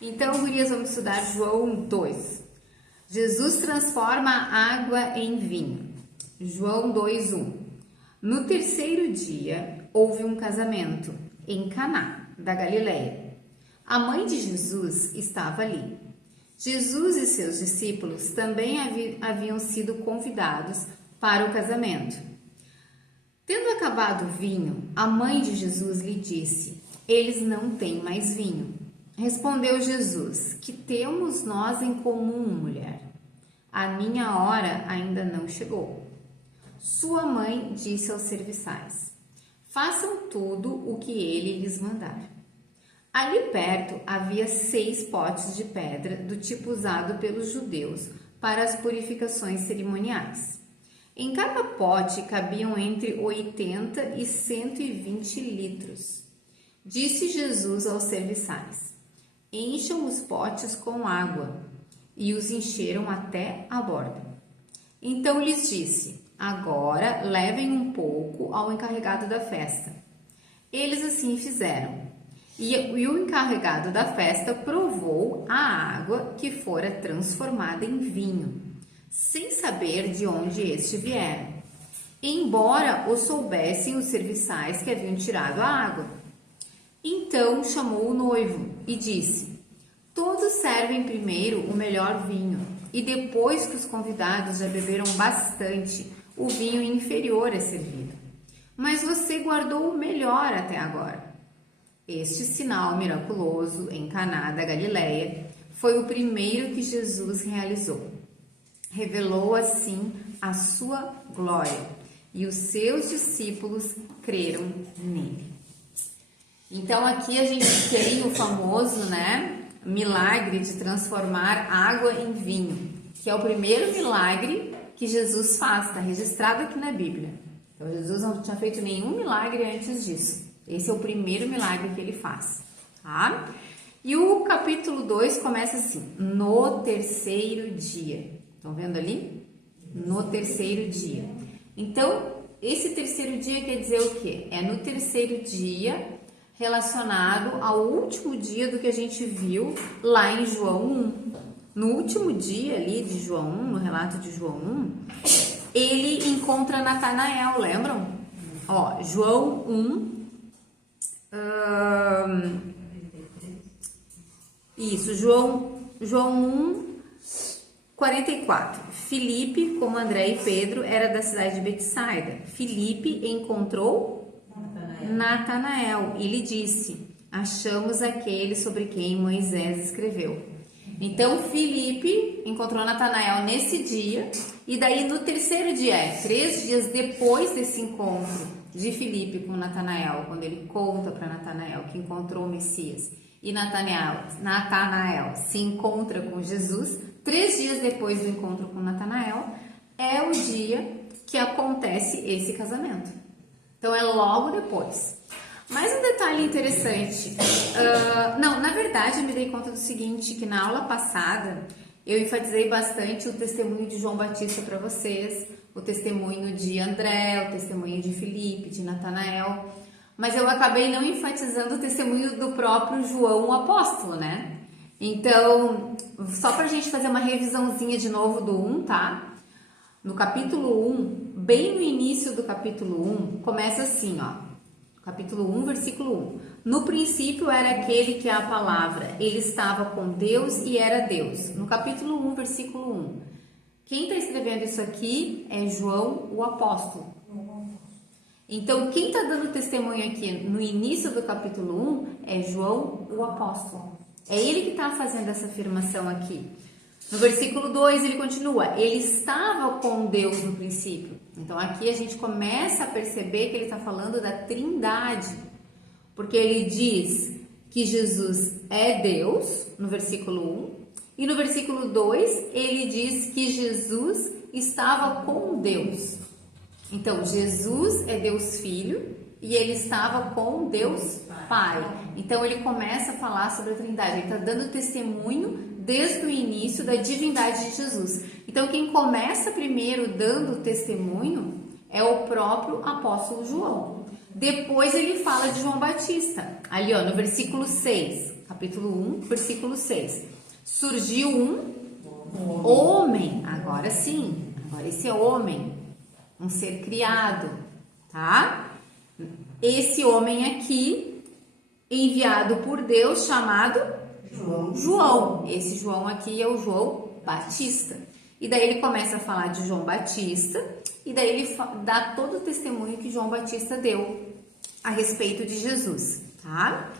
Então, gurias, vamos estudar João 2. Jesus transforma a água em vinho. João 2:1. No terceiro dia, houve um casamento em Caná, da Galileia. A mãe de Jesus estava ali. Jesus e seus discípulos também haviam sido convidados para o casamento. Tendo acabado o vinho, a mãe de Jesus lhe disse: "Eles não têm mais vinho." Respondeu Jesus: "Que temos nós em comum, mulher? A minha hora ainda não chegou." Sua mãe disse aos serviçais: "Façam tudo o que ele lhes mandar." Ali perto havia 6 potes de pedra do tipo usado pelos judeus para as purificações cerimoniais. Em cada pote cabiam entre 80 e 120 litros. Disse Jesus aos serviçais: "Encham os potes com água." E os encheram até a borda. Então lhes disse: "Agora levem um pouco ao encarregado da festa." Eles assim fizeram. E o encarregado da festa provou a água que fora transformada em vinho, sem saber de onde este viera, embora o soubessem os serviçais que haviam tirado a água. Então chamou o noivo e disse: "Todos servem primeiro o melhor vinho, e depois que os convidados já beberam bastante, o vinho inferior é servido. Mas você guardou o melhor até agora." Este sinal miraculoso em Caná da Galileia foi o primeiro que Jesus realizou. Revelou assim a sua glória, e os seus discípulos creram nele. Então aqui a gente tem o famoso, milagre de transformar água em vinho, que é o primeiro milagre que Jesus faz, está registrado aqui na Bíblia. Então Jesus não tinha feito nenhum milagre antes disso. Esse é o primeiro milagre que ele faz, tá? E o capítulo 2 começa assim: no terceiro dia. Estão vendo ali? No terceiro dia. Então, esse terceiro dia quer dizer o quê? É no terceiro dia relacionado ao último dia do que a gente viu lá em João 1. No último dia ali de João 1, no relato de João 1, ele encontra Natanael, lembram? Ó, João 1, João 1, 44. Filipe, como André e Pedro, era da cidade de Betsaida. Filipe encontrou Natanael e lhe disse: "Achamos aquele sobre quem Moisés escreveu." Então Filipe encontrou Natanael nesse dia, e daí no terceiro dia, 3 dias depois desse encontro de Filipe com Natanael, quando ele conta para Natanael que encontrou o Messias, e Natanael se encontra com Jesus, 3 dias depois do encontro com Natanael, é o dia que acontece esse casamento. Então é logo depois. Mas um detalhe interessante, na verdade eu me dei conta do seguinte, que na aula passada eu enfatizei bastante o testemunho de João Batista para vocês, o testemunho de André, o testemunho de Filipe, de Natanael, mas eu acabei não enfatizando o testemunho do próprio João, o apóstolo, né? Então, só pra gente fazer uma revisãozinha de novo do 1, tá? No capítulo 1, bem no início do capítulo 1, começa assim, ó. Capítulo 1, versículo 1. No princípio era aquele que é a palavra, ele estava com Deus e era Deus. No capítulo 1, versículo 1. Quem está escrevendo isso aqui é João, o apóstolo. Então, quem está dando testemunho aqui no início do capítulo 1 é João, o apóstolo. É ele que está fazendo essa afirmação aqui. No versículo 2 ele continua: ele estava com Deus no princípio. Então aqui a gente começa a perceber que ele está falando da Trindade, porque ele diz que Jesus é Deus, no versículo 1, e no versículo 2 ele diz que Jesus estava com Deus. Então Jesus é Deus Filho e ele estava com Deus Pai. Então ele começa a falar sobre a Trindade, ele está dando testemunho desde o início da divindade de Jesus. Então quem começa primeiro dando testemunho é o próprio apóstolo João. Depois ele fala de João Batista, ali ó, no versículo 6. capítulo 1, versículo 6. Surgiu um homem, agora sim, agora esse é homem, um ser criado, tá? Esse homem aqui, enviado por Deus, chamado João. Esse João aqui é o João Batista. E daí ele começa a falar de João Batista, e daí ele dá todo o testemunho que João Batista deu a respeito de Jesus, tá?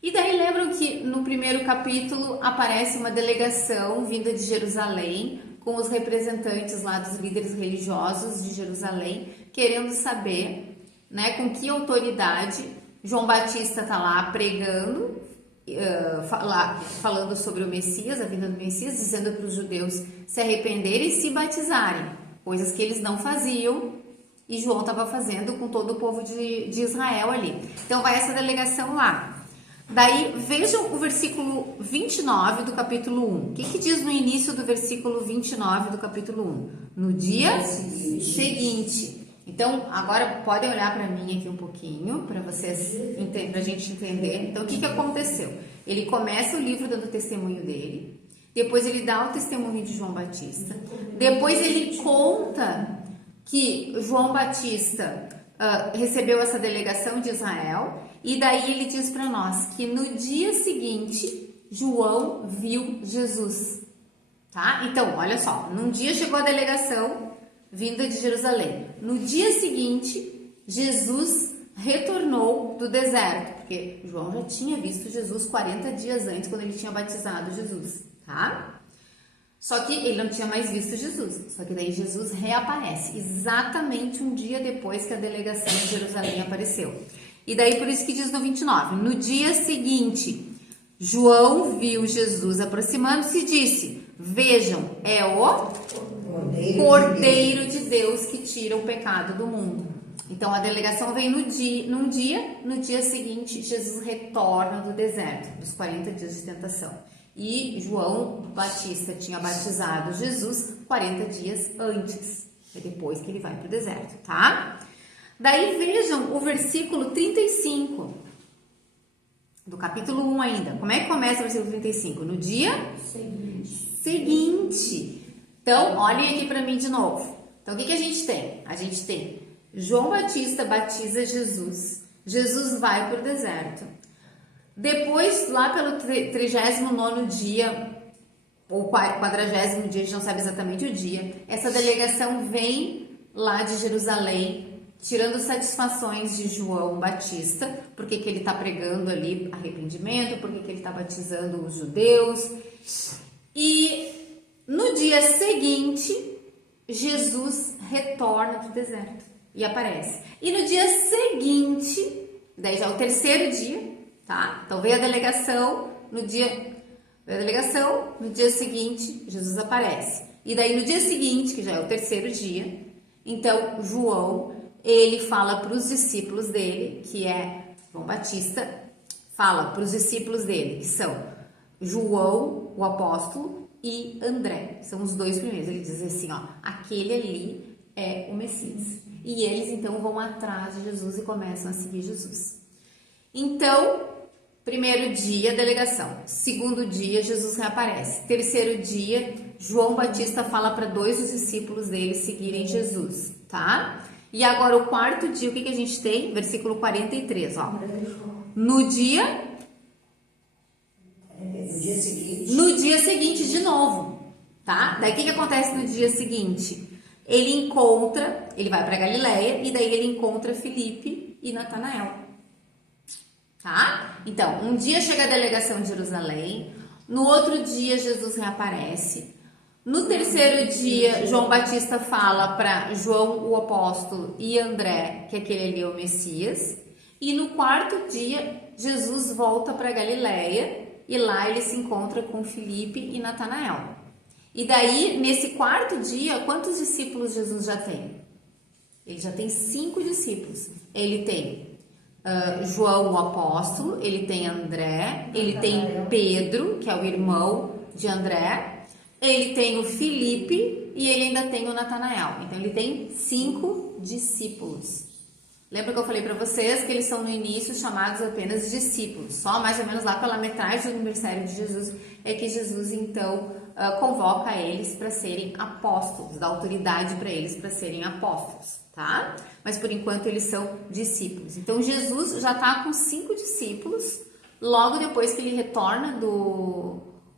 E daí lembram que no primeiro capítulo aparece uma delegação vinda de Jerusalém, com os representantes lá dos líderes religiosos de Jerusalém, querendo saber, né, com que autoridade João Batista está lá pregando, falando sobre o Messias, a vinda do Messias, dizendo para os judeus se arrependerem e se batizarem, coisas que eles não faziam, e João estava fazendo com todo o povo de Israel ali. Então vai essa delegação lá. Daí vejam o versículo 29 do capítulo 1. O que diz no início do versículo 29 do capítulo 1? No dia seguinte. Então, agora podem olhar para mim aqui um pouquinho, para vocês, para a gente entender. Então, o que aconteceu? Ele começa o livro dando o testemunho dele, depois ele dá o testemunho de João Batista, depois ele conta que João Batista recebeu essa delegação de Israel, e daí ele diz para nós que no dia seguinte, João viu Jesus, tá? Então, olha só, num dia chegou a delegação vinda de Jerusalém. No dia seguinte, Jesus retornou do deserto, porque João já tinha visto Jesus 40 dias antes, quando ele tinha batizado Jesus, tá? Só que ele não tinha mais visto Jesus. Só que daí Jesus reaparece, exatamente um dia depois que a delegação de Jerusalém apareceu. E daí por isso que diz no 29, no dia seguinte, João viu Jesus aproximando-se e disse, vejam, é o Cordeiro de Deus que tira o pecado do mundo. Então a delegação vem no dia seguinte Jesus retorna do deserto, dos 40 dias de tentação. E João Batista tinha batizado Jesus 40 dias antes, é depois que ele vai para o deserto, tá? Daí vejam o versículo 35 do capítulo 1 ainda. Como é que começa o versículo 35? No dia seguinte. Então, olhem aqui para mim de novo. Então, o que a gente tem? A gente tem João Batista batiza Jesus. Jesus vai para o deserto. Depois, lá pelo 39º dia, ou 40º dia, a gente não sabe exatamente o dia, essa delegação vem lá de Jerusalém, tirando satisfações de João Batista, porque que ele está pregando ali arrependimento, porque que ele está batizando os judeus. E no dia seguinte, Jesus retorna do deserto e aparece. E no dia seguinte, daí já é o terceiro dia, tá? Então veio a delegação, no dia seguinte, Jesus aparece. E daí no dia seguinte, que já é o terceiro dia, então João, ele fala para os discípulos dele, que é João Batista, fala para os discípulos dele, que são João, o apóstolo, e André, são os dois primeiros. Ele diz assim, ó, aquele ali é o Messias. E eles então vão atrás de Jesus e começam a seguir Jesus. Então, primeiro dia, delegação. Segundo dia, Jesus reaparece. Terceiro dia, João Batista fala para dois dos discípulos dele seguirem Jesus, tá? E agora o quarto dia, o que a gente tem? Versículo 43, ó. No dia seguinte de novo, tá? Daí o que acontece no dia seguinte? Ele vai para Galileia e daí ele encontra Filipe e Natanael, tá? Então, um dia chega a delegação de Jerusalém, no outro dia Jesus reaparece, no terceiro dia João Batista fala para João o apóstolo e André que aquele ali é o Messias, e no quarto dia Jesus volta para Galileia e lá ele se encontra com Filipe e Natanael. E daí, nesse quarto dia, quantos discípulos Jesus já tem? Ele já tem 5 discípulos. Ele tem João o apóstolo, ele tem André, ele tem Pedro, que é o irmão de André, ele tem o Filipe e ele ainda tem o Natanael. Então, ele tem 5 discípulos. Lembra que eu falei para vocês que eles são no início chamados apenas discípulos? Só mais ou menos lá pela metade do aniversário de Jesus é que Jesus então convoca eles para serem apóstolos, dá autoridade para eles para serem apóstolos, tá? Mas por enquanto eles são discípulos. Então Jesus já está com 5 discípulos logo depois que ele retorna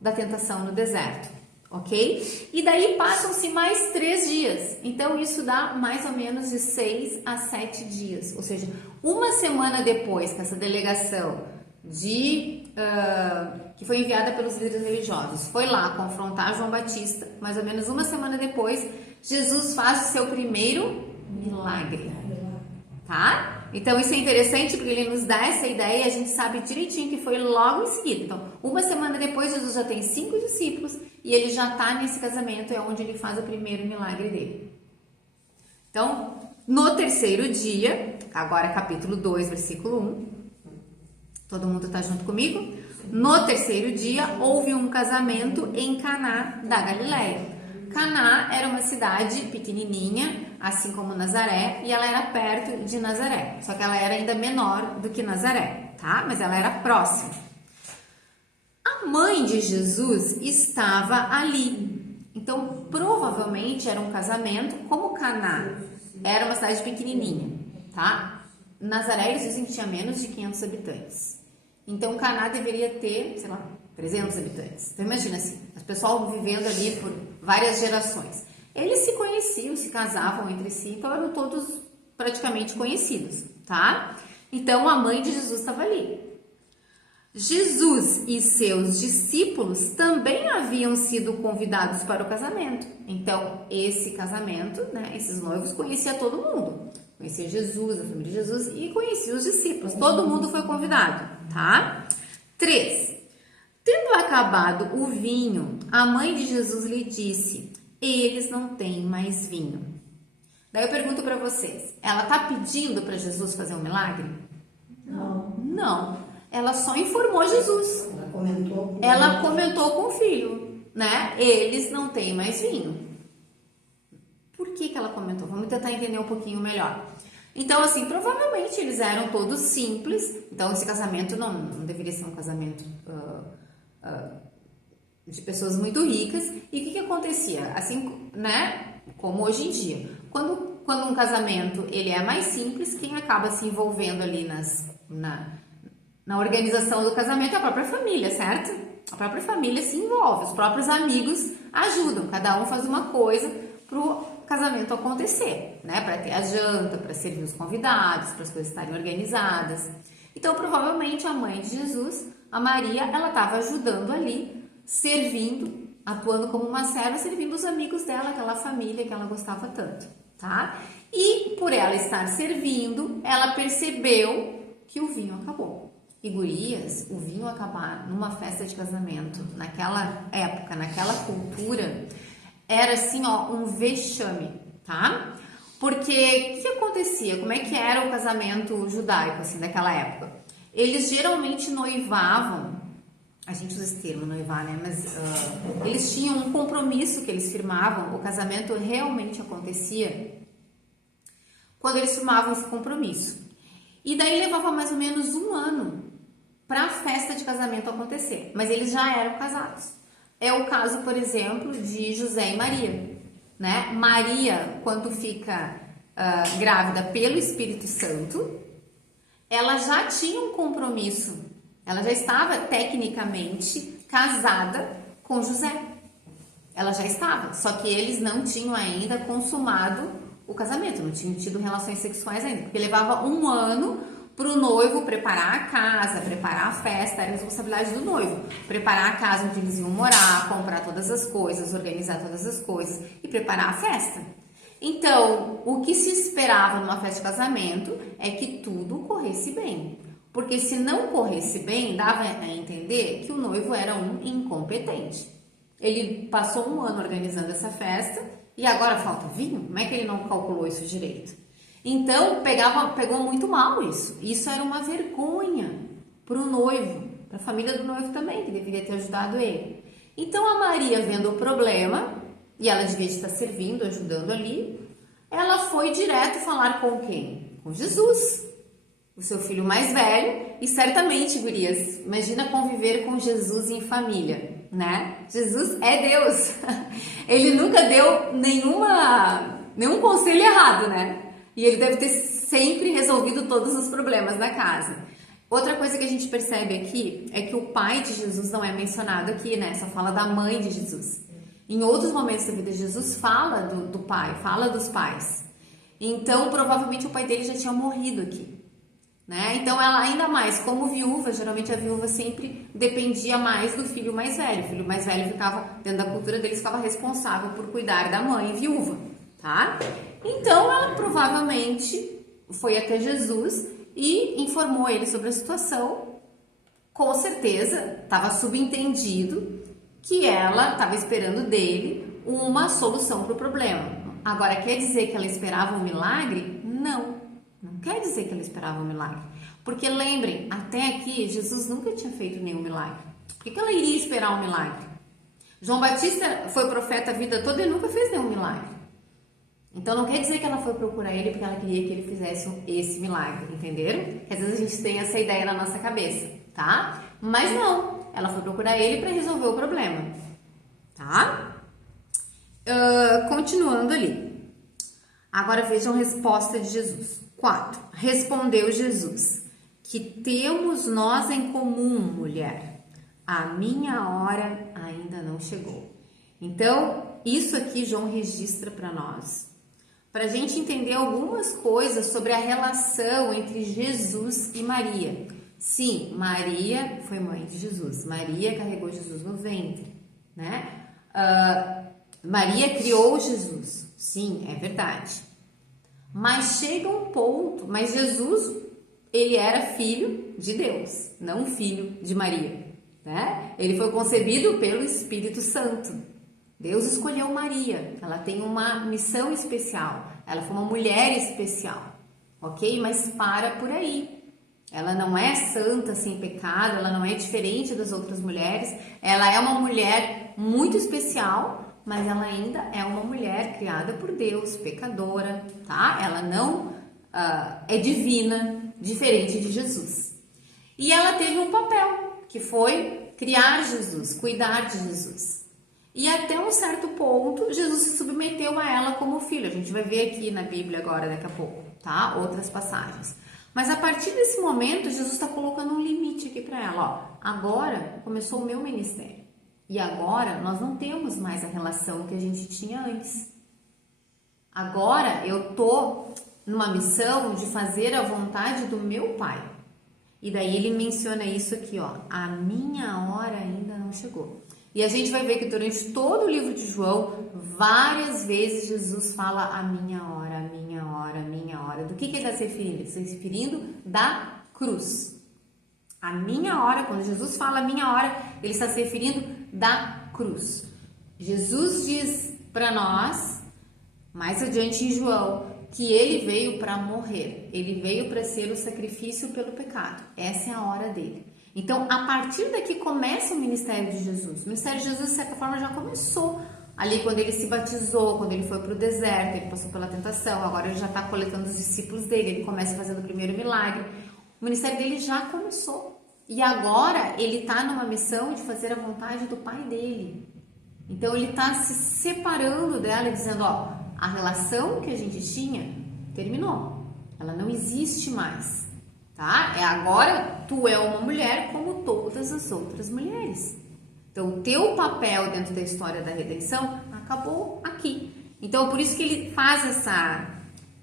da tentação no deserto, ok? E daí passam-se mais 3 dias, então isso dá mais ou menos de 6 a 7 dias, ou seja, uma semana depois que essa delegação que foi enviada pelos líderes religiosos foi lá confrontar João Batista, mais ou menos uma semana depois, Jesus faz o seu primeiro milagre, tá? Então isso é interessante porque ele nos dá essa ideia e a gente sabe direitinho que foi logo em seguida. Então, uma semana depois, Jesus já tem 5 discípulos e ele já está nesse casamento, é onde ele faz o primeiro milagre dele. Então, no terceiro dia, agora capítulo 2, versículo 1, todo mundo está junto comigo? No terceiro dia, houve um casamento em Caná da Galileia. Caná era uma cidade pequenininha, assim como Nazaré, e ela era perto de Nazaré, só que ela era ainda menor do que Nazaré, tá? Mas ela era próxima. A mãe de Jesus estava ali, então provavelmente era um casamento, como Caná era uma cidade pequenininha, tá? Nazaré eles dizem que tinha menos de 500 habitantes, então Caná deveria ter, sei lá, 300 habitantes. Então imagina assim, as pessoas vivendo ali por várias gerações. Eles se conheciam, se casavam entre si, então eram todos praticamente conhecidos, tá? Então a mãe de Jesus estava ali. Jesus e seus discípulos também haviam sido convidados para o casamento. Então esse casamento, né, esses noivos conhecia todo mundo. Conhecia Jesus, a família de Jesus e conhecia os discípulos. Todo mundo foi convidado, tá? 3. Tendo acabado o vinho, a mãe de Jesus lhe disse: eles não têm mais vinho. Daí eu pergunto para vocês, ela tá pedindo para Jesus fazer um milagre? Não. Ela só informou Jesus. Ela comentou com o filho, né? Eles não têm mais vinho. Por que ela comentou? Vamos tentar entender um pouquinho melhor. Então, assim, provavelmente eles eram todos simples. Então, esse casamento não deveria ser um casamento de pessoas muito ricas. E o que acontecia? Assim, né? Como hoje em dia. Quando um casamento ele é mais simples, quem acaba se envolvendo ali na organização do casamento é a própria família, certo? A própria família se envolve, os próprios amigos ajudam. Cada um faz uma coisa pro casamento acontecer, né? Para ter a janta, para servir os convidados, para as coisas estarem organizadas. Então, provavelmente a mãe de Jesus, a Maria, ela estava ajudando ali, servindo, atuando como uma serva, servindo os amigos dela, aquela família que ela gostava tanto, tá? E por ela estar servindo, ela percebeu que o vinho acabou. E gurias, o vinho acabar numa festa de casamento, naquela época, naquela cultura, era assim, ó, um vexame, tá? Porque o que acontecia? Como é que era o casamento judaico, assim, daquela época? Eles geralmente noivavam, a gente usa esse termo, noivar, né? Mas eles tinham um compromisso que eles firmavam, o casamento realmente acontecia quando eles firmavam esse compromisso. E daí levava mais ou menos um ano para a festa de casamento acontecer, mas eles já eram casados. É o caso, por exemplo, de José e Maria, né? Maria, quando fica grávida pelo Espírito Santo, ela já tinha um compromisso, ela já estava tecnicamente casada com José. Ela já estava, só que eles não tinham ainda consumado o casamento, não tinham tido relações sexuais ainda, porque levava um ano para o noivo preparar a casa, preparar a festa, era a responsabilidade do noivo. Preparar a casa onde eles iam morar, comprar todas as coisas, organizar todas as coisas e preparar a festa. Então, o que se esperava numa festa de casamento é que tudo corresse bem. Porque se não corresse bem, dava a entender que o noivo era um incompetente. Ele passou um ano organizando essa festa e agora falta vinho? Como é que ele não calculou isso direito? Então, pegou muito mal isso. Isso era uma vergonha para o noivo, para a família do noivo também, que deveria ter ajudado ele. Então, a Maria, vendo o problema, e ela devia estar servindo, ajudando ali, ela foi direto falar com quem? Com Jesus, o seu filho mais velho. E certamente, gurias, imagina conviver com Jesus em família, né? Jesus é Deus. Ele nunca deu nenhum conselho errado, né? E ele deve ter sempre resolvido todos os problemas da casa. Outra coisa que a gente percebe aqui é que o pai de Jesus não é mencionado aqui, né? Só fala da mãe de Jesus. Em outros momentos da vida de Jesus fala do pai, fala dos pais. Então, provavelmente o pai dele já tinha morrido aqui, né? Então, ela ainda mais, como viúva, geralmente a viúva sempre dependia mais do filho mais velho. O filho mais velho ficava, dentro da cultura deles, ficava responsável por cuidar da mãe viúva, tá? Então, ela provavelmente foi até Jesus e informou ele sobre a situação. Com certeza, estava subentendido que ela estava esperando dele uma solução para o problema. Agora, quer dizer que ela esperava um milagre? Não, não quer dizer que ela esperava um milagre. Porque lembrem, até aqui, Jesus nunca tinha feito nenhum milagre. Por que ela iria esperar um milagre? João Batista foi profeta a vida toda e nunca fez nenhum milagre. Então, não quer dizer que ela foi procurar ele porque ela queria que ele fizesse esse milagre, entenderam? Porque às vezes a gente tem essa ideia na nossa cabeça, tá? Mas não, ela foi procurar ele para resolver o problema, tá? Continuando ali. Agora vejam a resposta de Jesus. 4. Respondeu Jesus: que temos nós em comum, mulher? A minha hora ainda não chegou. Então, isso aqui João registra para nós, para a gente entender algumas coisas sobre a relação entre Jesus e Maria. Sim, Maria foi mãe de Jesus. Maria carregou Jesus no ventre, né? Maria criou Jesus. Sim, é verdade. Mas chega um ponto, mas Jesus, ele era filho de Deus, não filho de Maria, né? Ele foi concebido pelo Espírito Santo. Deus escolheu Maria, ela tem uma missão especial, ela foi uma mulher especial, ok? Mas para por aí. Ela não é santa, sem pecado, ela não é diferente das outras mulheres, ela é uma mulher muito especial, mas ela ainda é uma mulher criada por Deus, pecadora, tá? Ela não é divina, diferente de Jesus. E ela teve um papel, que foi criar Jesus, cuidar de Jesus. E até um certo ponto, Jesus se submeteu a ela como filho. A gente vai ver aqui na Bíblia agora, daqui a pouco, tá? Outras passagens. Mas a partir desse momento, Jesus está colocando um limite aqui para ela, ó. Agora começou o meu ministério. E agora nós não temos mais a relação que a gente tinha antes. Agora eu tô numa missão de fazer a vontade do meu Pai. E daí ele menciona isso aqui, ó. A minha hora ainda não chegou. E a gente vai ver que durante todo o livro de João, várias vezes Jesus fala a minha hora, a minha hora, a minha hora. Do que ele está se referindo? Ele está se referindo da cruz. A minha hora, quando Jesus fala a minha hora, ele está se referindo da cruz. Jesus diz para nós, mais adiante em João, que ele veio para morrer. Ele veio para ser o sacrifício pelo pecado. Essa é a hora dele. Então, a partir daqui começa o ministério de Jesus. O ministério de Jesus, de certa forma, já começou ali quando ele se batizou, quando ele foi para o deserto, ele passou pela tentação, agora ele já está coletando os discípulos dele, ele começa fazendo o primeiro milagre. O ministério dele já começou. E agora ele está numa missão de fazer a vontade do Pai dele. Então, ele está se separando dela e dizendo, ó, a relação que a gente tinha terminou. Ela não existe mais. Tá? Agora tu é uma mulher como todas as outras mulheres. Então, o teu papel dentro da história da redenção acabou aqui. Então, por isso que ele faz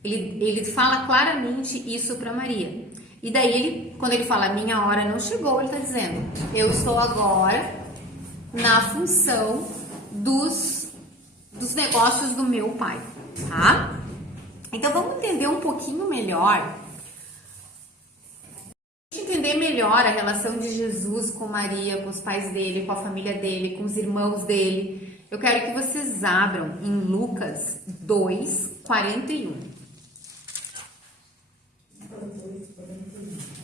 ele fala claramente isso para Maria. E daí, quando ele fala minha hora não chegou, ele está dizendo, eu estou agora na função dos negócios do meu pai, tá? Então, vamos entender um pouquinho melhor, entender melhor a relação de Jesus com Maria, com os pais dele, com a família dele, com os irmãos dele. Eu quero que vocês abram em Lucas 2:41.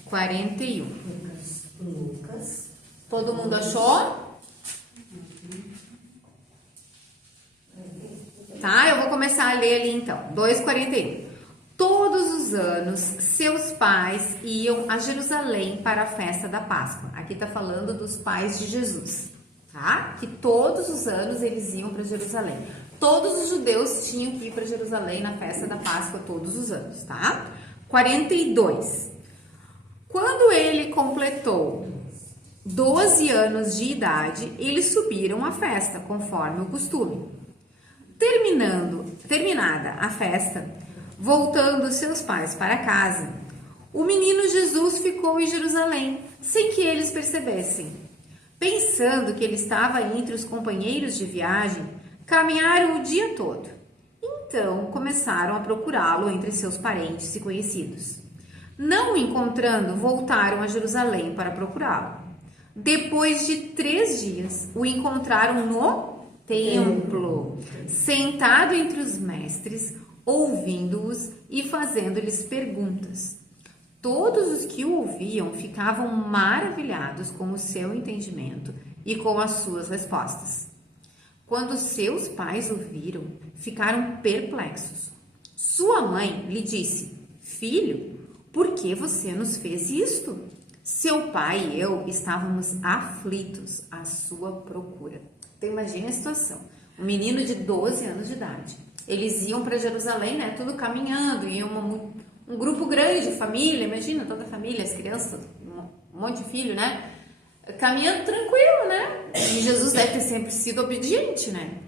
41. Lucas. Todo mundo achou? Tá, eu vou começar a ler ali então. 2:41. Todos os anos, seus pais iam a Jerusalém para a festa da Páscoa. Aqui está falando dos pais de Jesus, tá? Que todos os anos eles iam para Jerusalém. Todos os judeus tinham que ir para Jerusalém na festa da Páscoa todos os anos, tá? 42. Quando ele completou 12 anos de idade, eles subiram à festa, conforme o costume. Terminada a festa, voltando seus pais para casa, o menino Jesus ficou em Jerusalém, sem que eles percebessem. Pensando que ele estava entre os companheiros de viagem, caminharam o dia todo. Então começaram a procurá-lo entre seus parentes e conhecidos. Não o encontrando, voltaram a Jerusalém para procurá-lo. Depois de 3 dias, o encontraram no templo, sentado entre os mestres, ouvindo-os e fazendo-lhes perguntas. Todos os que o ouviam ficavam maravilhados com o seu entendimento e com as suas respostas. Quando seus pais o viram, ficaram perplexos. Sua mãe lhe disse: Filho, por que você nos fez isto? Seu pai e eu estávamos aflitos à sua procura. Então imagine a situação. Um menino de 12 anos de idade. Eles iam para Jerusalém, né? Tudo caminhando, iam um grupo grande de família, imagina toda a família, as crianças, um monte de filho, né? Caminhando tranquilo, né? E Jesus deve ter sempre sido obediente, né?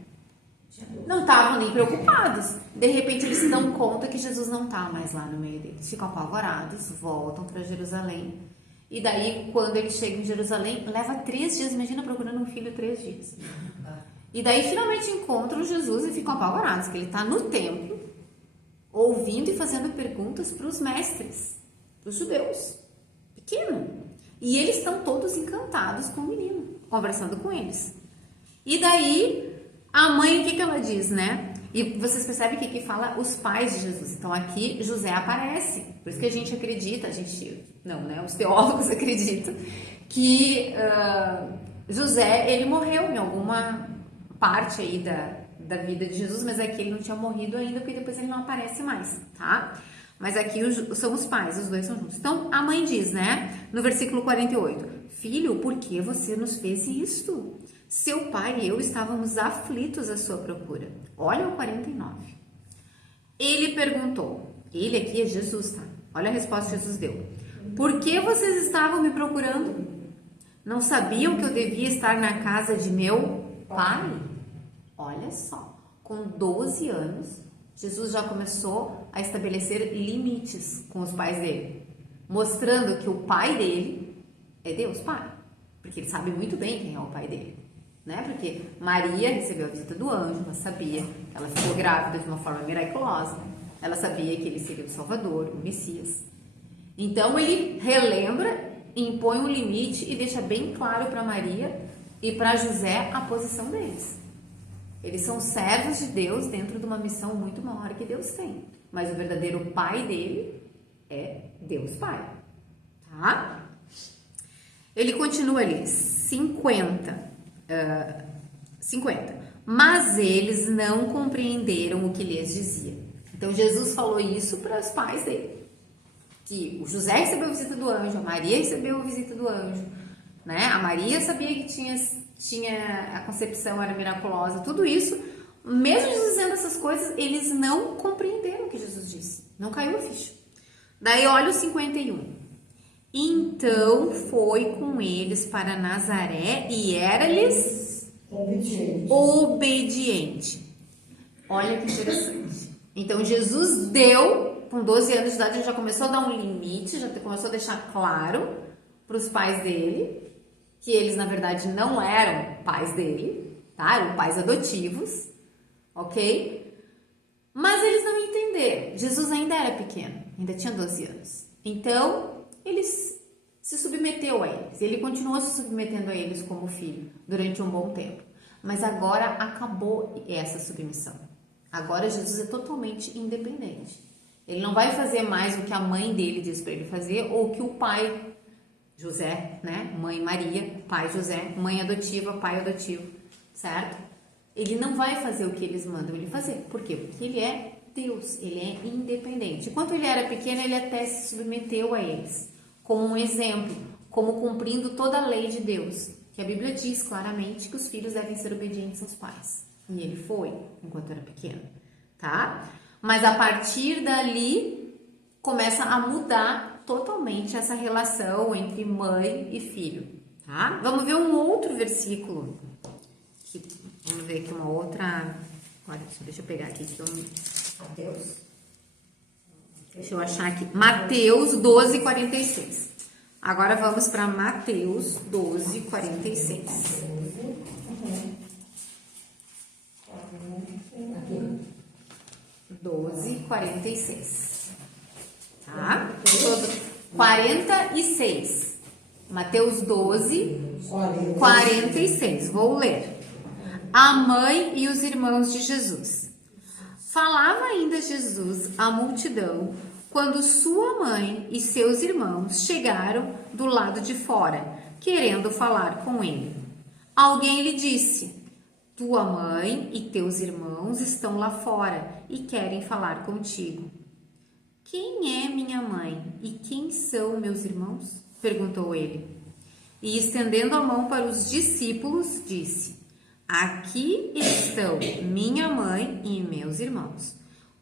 Não estavam nem preocupados. De repente eles se dão conta que Jesus não está mais lá no meio deles. Ficam apavorados, voltam para Jerusalém. E daí, quando eles chegam em Jerusalém, leva 3 dias, imagina procurando um filho 3 dias. E daí finalmente encontram Jesus e ficam apavorados, que ele está no templo, ouvindo e fazendo perguntas para os mestres, para os judeus, pequeno. E eles estão todos encantados com o menino, conversando com eles. E daí, a mãe, o que ela diz, né? E vocês percebem que aqui fala os pais de Jesus. Então aqui José aparece. Por isso que a gente acredita, os teólogos acreditam que José, ele morreu em alguma parte aí da vida de Jesus, mas aqui ele não tinha morrido ainda, porque depois ele não aparece mais, tá? Mas aqui são os pais, os dois são juntos. Então, a mãe diz, né, no versículo 48, Filho, por que você nos fez isto? Seu pai e eu estávamos aflitos à sua procura. Olha o 49. Ele perguntou, ele aqui é Jesus, tá? Olha a resposta que Jesus deu. Por que vocês estavam me procurando? Não sabiam que eu devia estar na casa de meu pai? Olha só, com 12 anos, Jesus já começou a estabelecer limites com os pais dele, mostrando que o pai dele é Deus Pai, porque ele sabe muito bem quem é o pai dele, né? Porque Maria recebeu a visita do anjo, ela sabia que ela ficou grávida de uma forma miraculosa, ela sabia que ele seria o Salvador, o Messias. Então ele relembra, impõe um limite e deixa bem claro para Maria e para José a posição deles. Eles são servos de Deus dentro de uma missão muito maior que Deus tem. Mas o verdadeiro pai dele é Deus Pai. Tá? Ele continua ali, 50. Mas eles não compreenderam o que lhes dizia. Então Jesus falou isso para os pais dele. Que o José recebeu a visita do anjo, a Maria recebeu a visita do anjo. Né? A Maria sabia que tinha a concepção era miraculosa, tudo isso, mesmo Jesus dizendo essas coisas, eles não compreenderam o que Jesus disse, não caiu a ficha. Daí olha o 51. Então foi com eles para Nazaré e era-lhes obediente. Olha que interessante. Então Jesus deu, com 12 anos de idade, ele já começou a dar um limite, já começou a deixar claro para os pais dele que eles, na verdade, não eram pais dele, tá? Eram pais adotivos, ok? Mas eles não entenderam. Jesus ainda era pequeno, ainda tinha 12 anos. Então, ele se submeteu a eles. Ele continuou se submetendo a eles como filho durante um bom tempo. Mas agora acabou essa submissão. Agora Jesus é totalmente independente. Ele não vai fazer mais o que a mãe dele diz para ele fazer ou o que o pai José, né? Mãe Maria, pai José, mãe adotiva, pai adotivo, certo? Ele não vai fazer o que eles mandam ele fazer. Por quê? Porque ele é Deus, ele é independente. Enquanto ele era pequeno, ele até se submeteu a eles, como um exemplo, como cumprindo toda a lei de Deus, que a Bíblia diz claramente que os filhos devem ser obedientes aos pais. E ele foi, enquanto era pequeno, tá? Mas a partir dali, começa a mudar totalmente essa relação entre mãe e filho, tá? Vamos ver um outro versículo. Vamos ver aqui uma outra... Olha, deixa eu pegar aqui. Mateus. Deixa eu achar aqui. Mateus 12, 46. Agora vamos para Mateus 12, 46. 12, 46. Tá? 46. Mateus 12, 46. Vou ler. A mãe e os irmãos de Jesus. Falava ainda Jesus à multidão quando sua mãe e seus irmãos chegaram do lado de fora, querendo falar com ele. Alguém lhe disse: tua mãe e teus irmãos estão lá fora e querem falar contigo. Quem é minha mãe e quem são meus irmãos? Perguntou ele. E estendendo a mão para os discípulos, disse: aqui estão minha mãe e meus irmãos.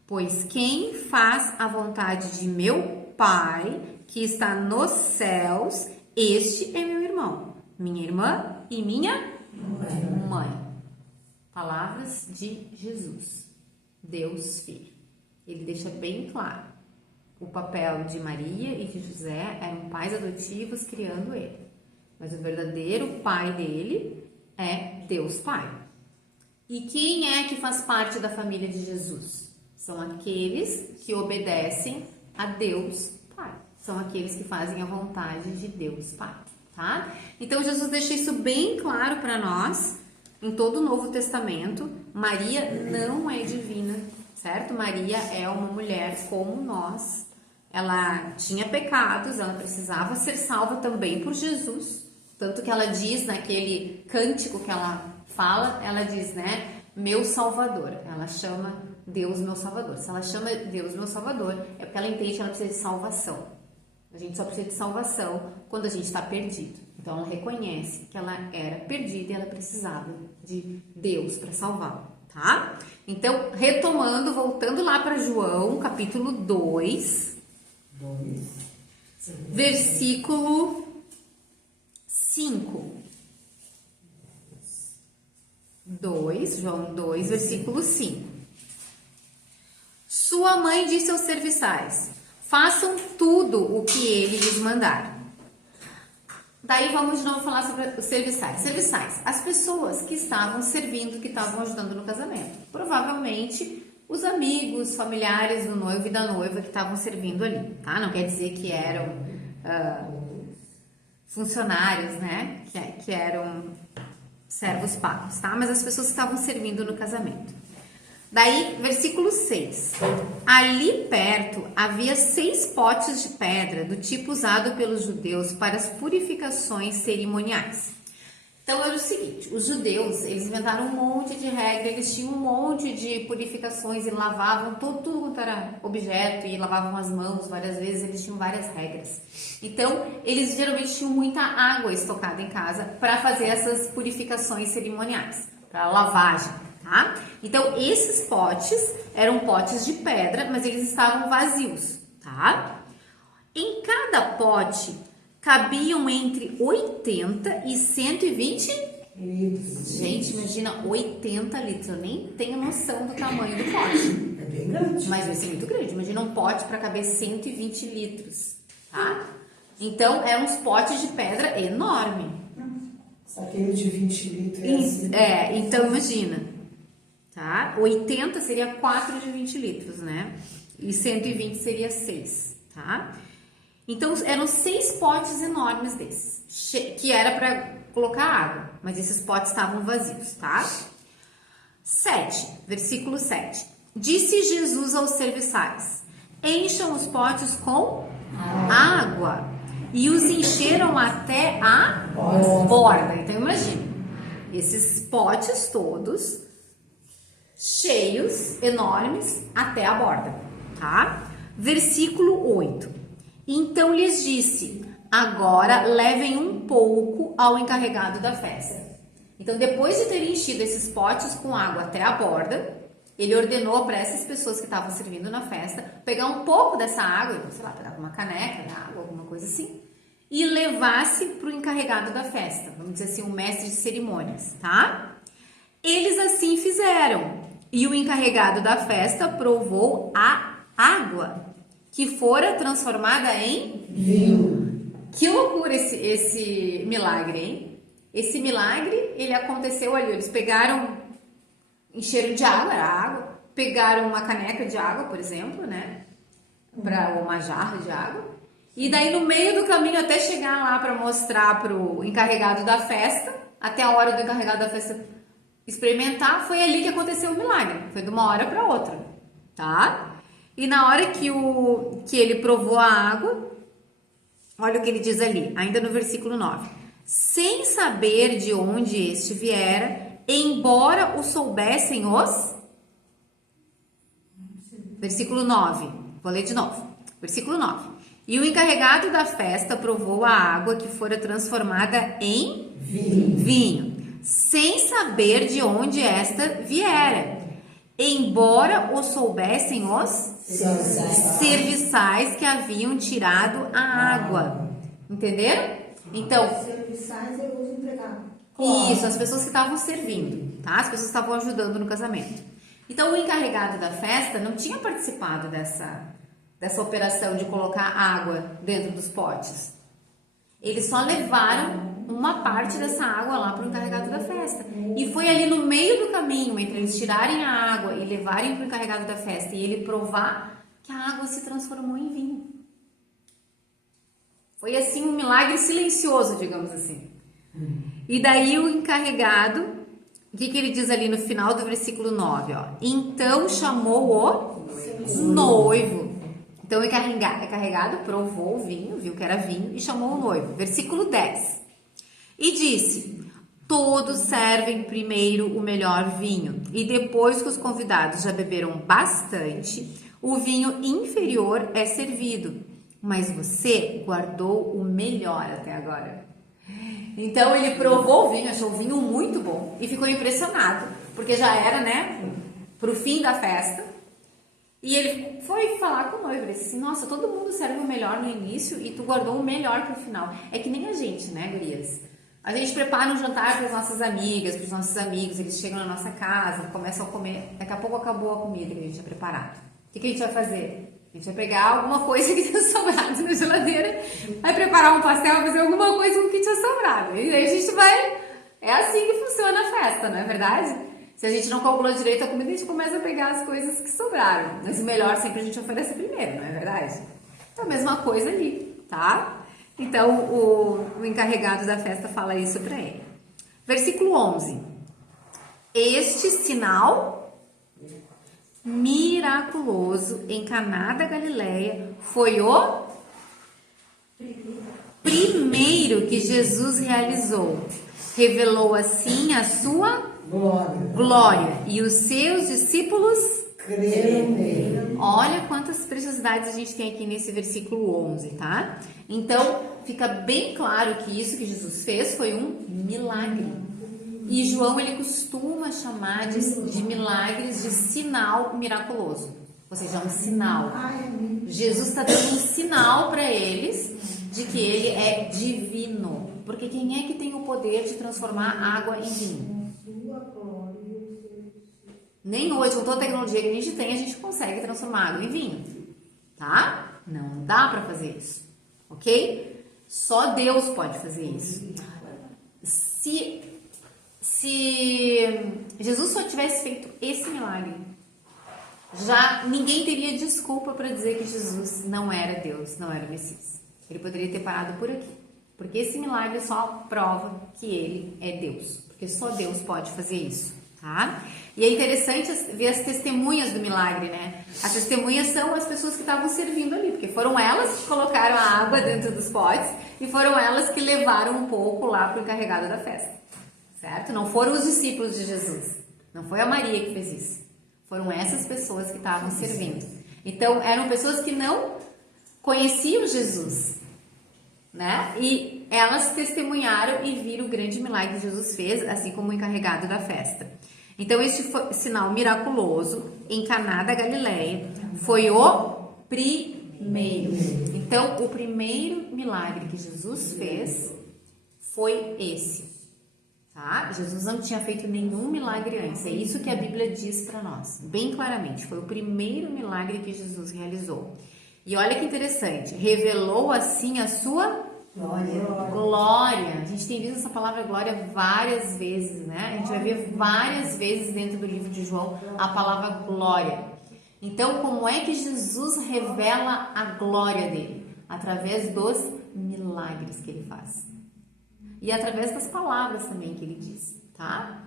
Pois quem faz a vontade de meu Pai, que está nos céus, este é meu irmão, minha irmã e minha mãe. Palavras de Jesus, Deus Filho. Ele deixa bem claro o papel de Maria e de José eram pais adotivos criando ele. Mas o verdadeiro pai dele é Deus Pai. E quem é que faz parte da família de Jesus? São aqueles que obedecem a Deus Pai. São aqueles que fazem a vontade de Deus Pai, tá? Então Jesus deixa isso bem claro para nós em todo o Novo Testamento. Maria não é divina, certo? Maria é uma mulher como nós. Ela tinha pecados, ela precisava ser salva também por Jesus. Tanto que ela diz naquele cântico que ela fala, ela diz, né? Meu Salvador. Ela chama Deus meu Salvador. Se ela chama Deus meu Salvador, é porque ela entende que ela precisa de salvação. A gente só precisa de salvação quando a gente está perdido. Então, ela reconhece que ela era perdida e ela precisava de Deus para salvá-la, tá? Então, retomando, voltando lá para João, capítulo 2, versículo 5. 2, João 2, versículo 5. Sua mãe disse aos serviçais: façam tudo o que ele lhes mandar. Daí vamos de novo falar sobre os serviçais. Serviçais, as pessoas que estavam servindo, que estavam ajudando no casamento. Provavelmente os amigos, familiares do noivo e da noiva que estavam servindo ali, tá? Não quer dizer que eram funcionários, né? Que eram servos pagos, tá? Mas as pessoas que estavam servindo no casamento. Daí, versículo 6. Ali perto havia 6 potes de pedra do tipo usado pelos judeus para as purificações cerimoniais. Então, era o seguinte, os judeus, eles inventaram um monte de regra, eles tinham um monte de purificações e lavavam tudo quanto era objeto e lavavam as mãos várias vezes, eles tinham várias regras. Então, eles geralmente tinham muita água estocada em casa para fazer essas purificações cerimoniais, para lavagem, tá? Então, esses potes eram potes de pedra, mas eles estavam vazios, tá? Em cada pote cabiam entre 80 e 120 litros. Gente, imagina 80 litros. Eu nem tenho noção do tamanho do pote. É bem grande. Mas vai ser muito grande. Imagina um pote para caber 120 litros, tá? Então, eram uns potes de pedra enorme. Aquele de 20 litros é assim. Então imagina, tá? 80 seria 4 de 20 litros, né? E 120 seria 6, tá? Então, eram 6 potes enormes desses, que era para colocar água, mas esses potes estavam vazios, tá? 7, versículo 7. Disse Jesus aos serviçais: encham os potes com água. E os encheram até a borda. Então, imagina, esses potes todos cheios, enormes, até a borda, tá? Versículo 8. Então lhes disse: agora levem um pouco ao encarregado da festa. Então, depois de ter enchido esses potes com água até a borda, ele ordenou para essas pessoas que estavam servindo na festa pegar um pouco dessa água, sei lá, pegar uma caneca de água, alguma coisa assim, e levasse para o encarregado da festa, vamos dizer assim, o mestre de cerimônias, tá? Eles assim fizeram, e o encarregado da festa provou a água que fora transformada em vinho. Que loucura esse milagre, hein? Esse milagre, ele aconteceu ali, eles pegaram, encheram de água, era água, pegaram uma caneca de água, por exemplo, né? Ou uma jarra de água. E daí no meio do caminho até chegar lá para mostrar pro encarregado da festa, até a hora do encarregado da festa experimentar, foi ali que aconteceu o milagre. Foi de uma hora para outra, tá? E na hora que ele provou a água, olha o que ele diz ali, ainda no versículo 9. Sem saber de onde este viera, embora o soubessem os... Versículo 9, vou ler de novo. Versículo 9. E o encarregado da festa provou a água que fora transformada em vinho, sem saber de onde esta viera, embora o soubessem os serviçais que haviam tirado a água. Entenderam? Então, serviçais eu uso empregado. Isso, as pessoas que estavam servindo, tá? As pessoas que estavam ajudando no casamento. Então, o encarregado da festa não tinha participado dessa operação de colocar água dentro dos potes. Eles só levaram uma parte dessa água lá para o encarregado da festa. E foi ali no meio do caminho, entre eles tirarem a água e levarem para o encarregado da festa e ele provar, que a água se transformou em vinho. Foi assim um milagre silencioso, digamos assim. E daí o encarregado, o que ele diz ali no final do versículo 9? Ó, então chamou o noivo. Então o encarregado provou o vinho, viu que era vinho e chamou o noivo. Versículo 10. E disse: todos servem primeiro o melhor vinho, e depois que os convidados já beberam bastante, o vinho inferior é servido. Mas você guardou o melhor até agora. Então ele provou o vinho, achou o vinho muito bom e ficou impressionado, porque já era, né, pro fim da festa. E ele foi falar com o noivo, ele disse assim: nossa, todo mundo serve o melhor no início e tu guardou o melhor pro final. É que nem a gente, né, gurias? A gente prepara um jantar para as nossas amigas, para os nossos amigos, eles chegam na nossa casa, começam a comer, daqui a pouco acabou a comida que a gente tinha preparado. O que a gente vai fazer? A gente vai pegar alguma coisa que tinha sobrado na geladeira, vai preparar um pastel, vai fazer alguma coisa com o que tinha sobrado. E aí a gente vai... É assim que funciona a festa, não é verdade? Se a gente não calculou direito a comida, a gente começa a pegar as coisas que sobraram. Mas o melhor sempre a gente oferece primeiro, não é verdade? Então a mesma coisa ali, tá? Então o encarregado da festa fala isso para ele. Versículo 11. Este sinal miraculoso em Caná da Galileia foi o primeiro que Jesus realizou. Revelou assim a sua glória e os seus discípulos creram nele. Olha quantas preciosidades a gente tem aqui nesse versículo 11, tá? Então, fica bem claro que isso que Jesus fez foi um milagre. E João, ele costuma chamar de milagres de sinal miraculoso. Ou seja, um sinal. Jesus está dando um sinal para eles de que ele é divino. Porque quem é que tem o poder de transformar água em vinho? Nem hoje, com toda a tecnologia que a gente tem, a gente consegue transformar água em vinho. Tá? Não dá para fazer isso. Ok? Só Deus pode fazer isso. Se Jesus só tivesse feito esse milagre, já ninguém teria desculpa para dizer que Jesus não era Deus, não era o Messias. Ele poderia ter parado por aqui, porque esse milagre só prova que ele é Deus, porque só Deus pode fazer isso, tá? E é interessante ver as testemunhas do milagre, né? As testemunhas são as pessoas que estavam servindo ali, porque foram elas que colocaram a água dentro dos potes e foram elas que levaram um pouco lá para o encarregado da festa. Certo? Não foram os discípulos de Jesus. Não foi a Maria que fez isso. Foram essas pessoas que estavam servindo. Então, eram pessoas que não conheciam Jesus, né? E elas testemunharam e viram o grande milagre que Jesus fez, assim como o encarregado da festa. Então, este sinal miraculoso em Caná da Galileia foi o primeiro. Então, o primeiro milagre que Jesus fez foi esse, tá? Jesus não tinha feito nenhum milagre antes. É isso que a Bíblia diz para nós, bem claramente. Foi o primeiro milagre que Jesus realizou. E olha que interessante, revelou assim a sua glória. A gente tem visto essa palavra glória várias vezes, né? A gente vai ver várias vezes dentro do livro de João a palavra glória. Então, como é que Jesus revela a glória dele? Através dos milagres que ele faz. E através das palavras também que ele diz, tá?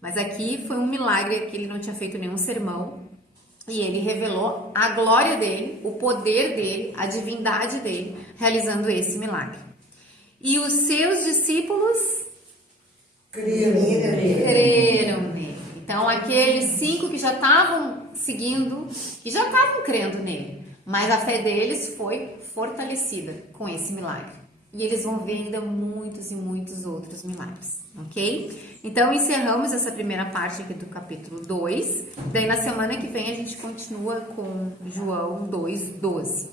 Mas aqui foi um milagre que ele não tinha feito nenhum sermão. E ele revelou a glória dele, o poder dele, a divindade dele, realizando esse milagre. E os seus discípulos creram nele. Então, aqueles 5 que já estavam seguindo, que já estavam crendo nele, mas a fé deles foi fortalecida com esse milagre. E eles vão ver ainda muitos e muitos outros milagres, ok? Então, encerramos essa primeira parte aqui do capítulo 2. Daí, na semana que vem, a gente continua com João 2:12.